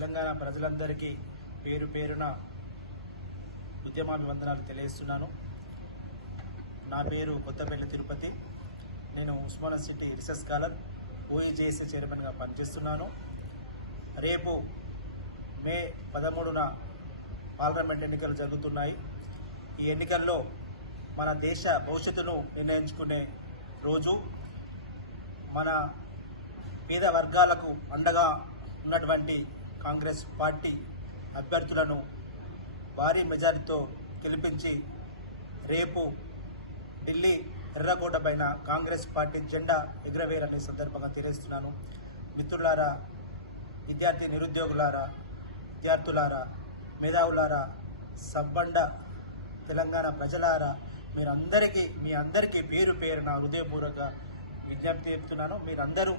తెలంగాణ ప్రజలందరికీ పేరు పేరున ఉద్యమాభివందనాలు తెలియజేస్తున్నాను. నా పేరు కొత్తపల్లి తిరుపతి. నేను Osmania city research scholar O E J S A చైర్మన్గా పనిచేస్తున్నాను. రేపు మే పదమూడున పార్లమెంట్ ఎన్నికలు జరుగుతున్నాయి. ఈ ఎన్నికల్లో మన దేశ భవిష్యత్తును నిర్ణయించుకునే రోజు మన పేద వర్గాలకు అండగా ఉన్నటువంటి కాంగ్రెస్ పార్టీ అభ్యర్థులను భారీ మెజారిటీతో గెలిపించి రేపు ఢిల్లీ ఎర్రకోట పైన కాంగ్రెస్ పార్టీ జెండా ఎగురవేయాలనే సందర్భంగా తెలియజేస్తున్నాను. మిత్రులారా విద్యార్థి నిరుద్యోగులారా విద్యార్థులారా మేధావులారా సబ్బండ తెలంగాణ ప్రజలారా మీరందరికీ మీ అందరికీ పేరు పేరున హృదయపూర్వక విజ్ఞప్తి చెప్తున్నాను. మీరందరూ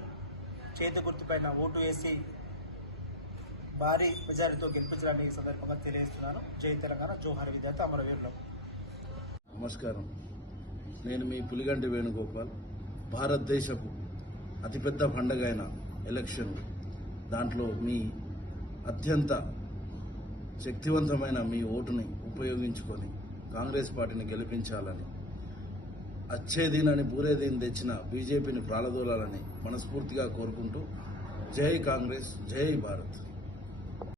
చేతి గుర్తుపైన ఓటు వేసి భారీ మెజారిటీతో గెలిపించడానికి ఈ సందర్భంగా తెలియజేస్తున్నాను. జై తెలంగాణ జోహార్ విద్యార్థి అమరవీరులకు నమస్కారం. నేను మీ పులిగంటి వేణుగోపాల్. భారతదేశపు అతిపెద్ద పండగ అయిన ఎలక్షన్. దాంట్లో మీ అత్యంత శక్తివంతమైన మీ ఓటుని ఉపయోగించుకొని కాంగ్రెస్ పార్టీని గెలిపించాలని అచ్చేదీనని బూరేదీన్ తెచ్చిన బీజేపీని ప్రాలదోలాలని మనస్ఫూర్తిగా కోరుకుంటూ జై కాంగ్రెస్ జై భారత్.